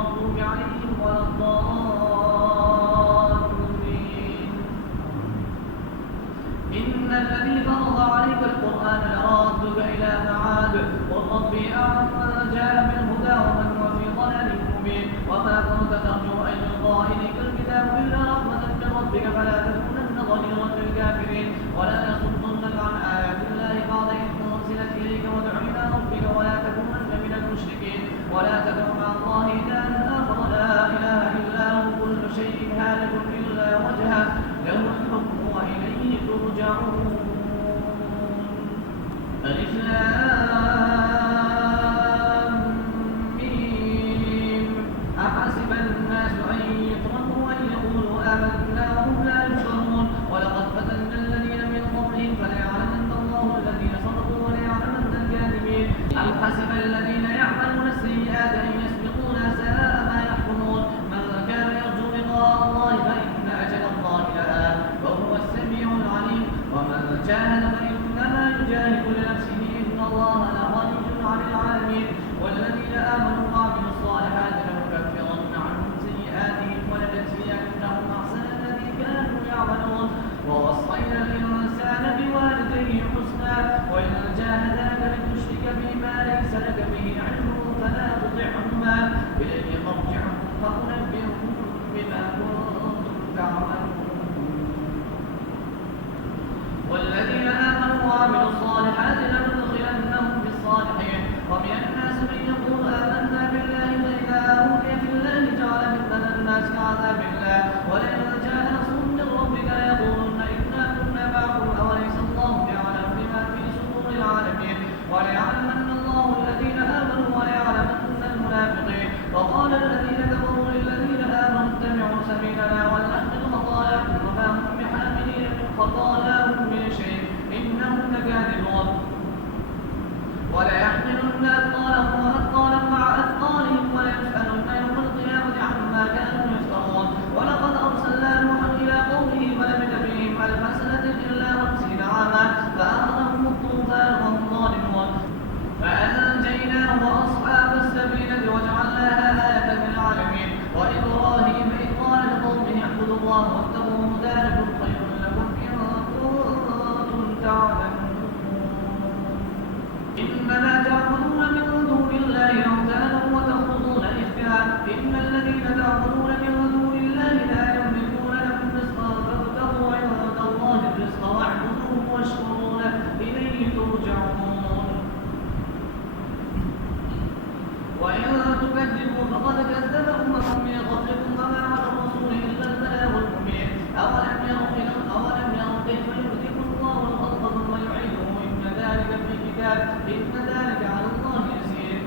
المغضوب عليهم ولا الضالين. إن الذي فرض عليك القرآن لرادك إلى معاد قل ربي أعلم من جاء بالهدى ومن هو في ضلال مبين وما كنت ترجو أن يلقى إليك الكتاب إلا رحمة من ربك فلا تكونن ظهيرا للكافرين ولا يصدنك عن آيات الله بعد إذ أنزلت إليك وادع إلى ربك ولا تكونن من المشركين ولا تدع مع الله إلها آخر لا إله إلا هو كل شيء هالك إلا وجهه له الحكم وإليه ترجعون. ألف لام ميم أحسب الناس أن يتركوا أن يقولوا آمنا وهم لا يفتنون ولقد فتنا الذين من قبلهم فليعلمن الله الذين صدقوا وليعلمن الكاذبين أم حسب الذين يعملون السيئات أن يسبقونا ساء ما يحكمون من كان يرجو لقاء الله فإن أجل الله لآت وهو السميع العليم ومن جاهد فإنما يجاهد لنفسه إن الله لغني عن العالمين والذين آمنوا وعملوا الصالحات لنكفرن عنهم سيئاتهم ولنجزينهم أحسن الذي كانوا يعملون ووصينا الإنسان بوالديه حسنا وإن جاهداك لتشرك بما ليس لك به علم فلا تطعهما إلي مرجعكم فأنبئكم بما كنتم تعملون. والذين آمنوا وعملوا الصالحات لندخلنهم في الصالحين ومن الناس من يقول آمنا بالله فإذا أوذي في الله جعل فتنة الناس كعذاب الله ولئن جاء نصر من ربك ليقولن إنا كنا معكم أوليس الله بأعلم بما في صدور العالمين وليعلمن الله الذين آمنوا وليعلمن المنافقين وقال الذين كفروا للذين آمنوا اتبعوا سبيلنا ولنحمل خطاياكم وما هم بحاملين من خطاياهم من شيء إنهم لكاذبون وليحملن أثقالهم وأثقالا مع أثقالهم وليسألن يوم القيامة عما كانوا يفترون ولقد أرسلنا نوحا إلى قومه فلبث فيهم ألف سنة إلا 50 عاما فأخذهم الطوفان وهم ظالمون فأنجيناه وأصحاب السفينة وجعلناها آية للعالمين وإبراهيم إذ قال لقومه اعبدوا الله واتقوه ذلكم خير لكم إن كنتم تعلمون. إنما تعبدون من دون الله أوثانا وتخلقون إفكا إن الذين تعبدون من دون الله لا يملكون لكم رزقا فابتغوا عند الله الرزق واعبدوه واشكروا له إليه ترجعون. وإن تكذبوا فقد كذب أمم من قبلكم فما على الرسول إلا البلاغ المبين أولم يروا كيف يهلك الله الخلق ثم يعيده إن ذلك في كتاب إن ذلك على الله يسير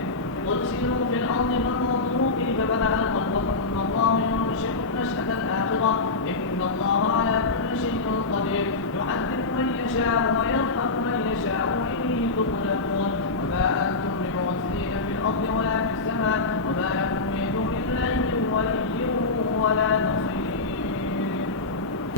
قل سيروا في الأرض فانظروا كيف بدأ الخلق ثم الله ينشئ النشأة الآخرة إن الله على كل شيء قدير يعذب من يشاء ويرحم من يشاء وإليه تقلبون وما أنتم بمعجزين في الأرض ولا في السماء وما لكم من دون الله من ولي ولا نصير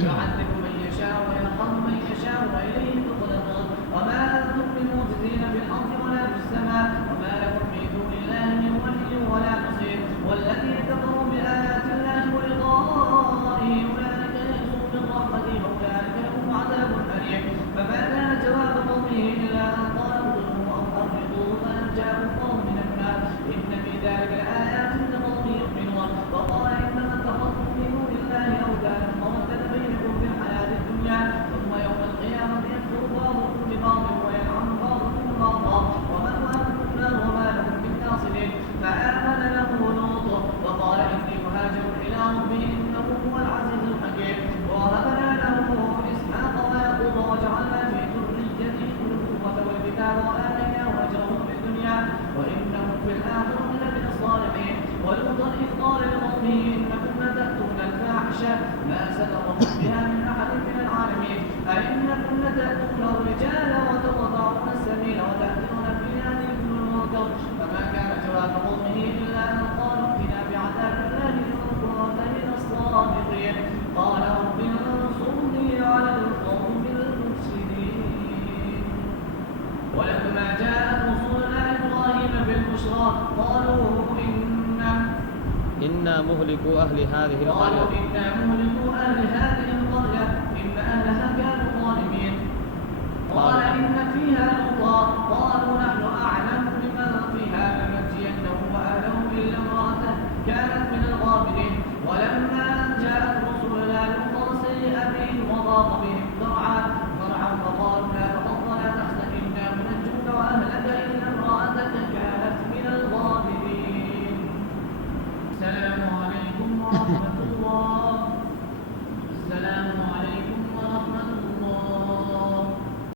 يعذب من يشاء ويرحم من يشاء وإليه تقلبون وما أنتم بمعجزين في الأرض ولا في السماء وما لكم من دون الله من ولي ولا نصير والذين كفروا بآيات الله ولقائه أولئك يئسوا من رحمته وأولئك لهم عذاب أليم فما كان جواب قومه إلا أن قالوا اقتلوه أو حرقوه فأنجاه الله من النار إن في ذلك لآيات لقوم يؤمنون وقال إنما اتخذتم من دون الله أوثانا مودة بينكم في الحياة الدنيا ثم يوم القيامة يكفر بعضكم ببعض ويلعن بعضكم بعضا ومأواكم النار وما لهم من ناصرين فآمن له لوط وقال إني مهاجر إلى ربي إنه هو العزيز الحكيم ووهبنا له إسحاق ويعقوب وجعلنا في ذريته النبوة والكتاب وآتيناه أجره في الدنيا وإنه في الآخرة لمن الصالحين ولوطا إذ قال لقومه إنكم لتأتون الفاحشة ما سبقكم بها من أحد من العالمين أئنكم لتأتون الرجال وتقطعون السبيل وتأتون في ناديكم المنكر فما كان جواب قومه إلا أن قالوا ائتنا بعذاب الله إن كنت من الصادقين قال رب انصرني على القوم المفسدين. ولما جاءت رسلنا إبراهيم بالبشرى قالوا إنا إنا مهلكو أهل هذه قالوا القرية إنا مهلكو أهل هذه